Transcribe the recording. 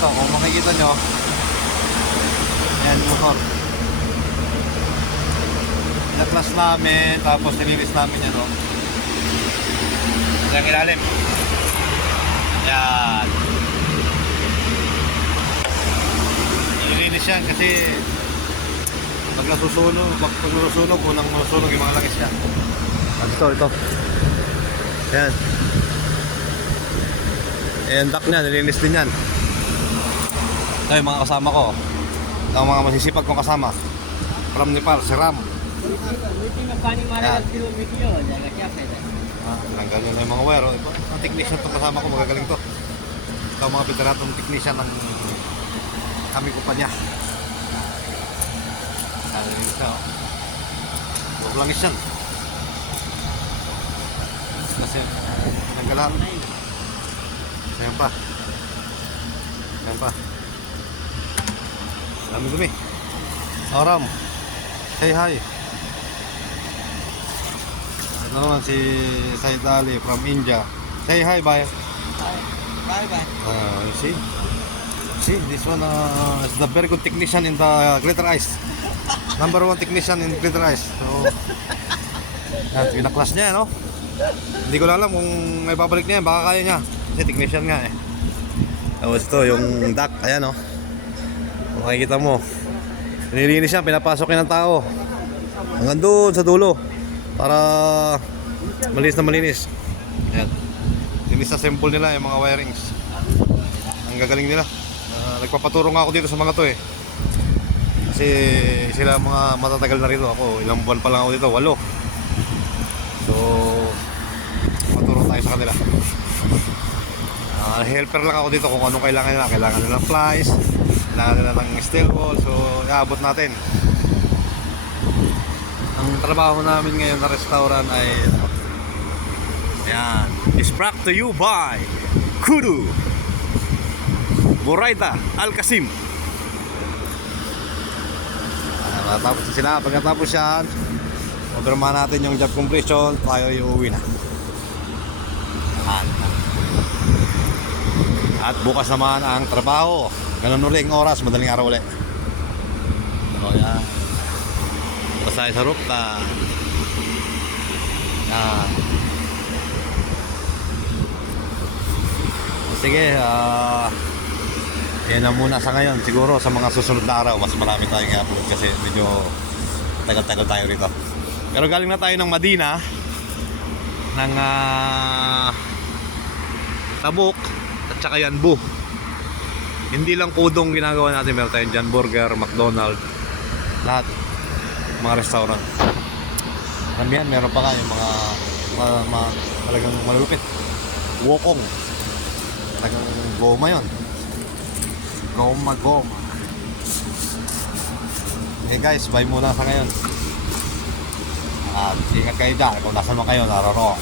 ito, kung makikita nyo, yan motor. Pinaklas namin, tapos nilinis namin yan, oh. Yan ilalim. Yan. Nilinis yan kasi pag nasusunog, unang nasusunog yung mga langis yan. Ito. Yan. Ayan, duck niya, nilinis din yan. Ito yung mga kasama ko. Ito ang mga masisipag kong kasama. From Nepal, si Ram. Nanggal na yung mga wire. Ang technician itong kasama ko, magagaling to. Ito ang mga veteranong technician ng kami kumpanya. Nalinis siya, oh. Huwag langis yan. Kasi nanggalan. Ayan pa. Dami-dumi. Ram, say hi. Ito naman si Said Ali from India. Say hi, bye. Bye. See, this one is the very good technician in the glitter ice. Number 1 technician in glitter ice. So, yan, pinaklas niya, no? Hindi ko alam kung may babalik niya, baka kaya niya. Kasi technician nga, eh. Tapos ito, yung duck, ayan, no? Kung makikita mo, nililinis siya, pinapasok niya ng tao hanggang doon sa dulo para malinis. Ayan, linis na sample nila yung mga wirings. Ang gagaling nila. Nagpapaturo nga ako dito sa mga to, eh. Kasi sila mga matatagal na rito. Ako, ilang buwan pa lang ako dito, 8. So, paturo tayo sa kanila. Helper lang ako dito kung anong kailangan nila. Kailangan nila ng flies, kailangan nila ng steel wall. So, iabot natin. Ang trabaho namin ngayon na restaurant ay ayan, is brought to you by Kudu Buraida Al-Qasim. Natapos na sila. Pagkatapos yan, magpirma natin yung job completion, tayo iuwi na. At bukas naman ang trabaho. Ganun ulit ang oras, madaling araw ulit. So yan, tapos tayo sa rooftop. Yan. Sige, yan na muna sa ngayon. Siguro sa mga susunod na araw mas marami tayong i-upload kasi medyo tagal-tagal tayo rito. Pero galing na tayo ng Madina, ng Tabuk at saka Yanbu. Hindi lang Pudong ginagawa natin, meron tayong John Burger, McDonald's, lahat mga restaurant. Yan, meron pa nga yung mga talagang malupit. Wokong, talagang goma yun. Goma. Okay guys, bye muna sa ngayon. At ingat kayo dyan kung nasan mo kayo, naroroon.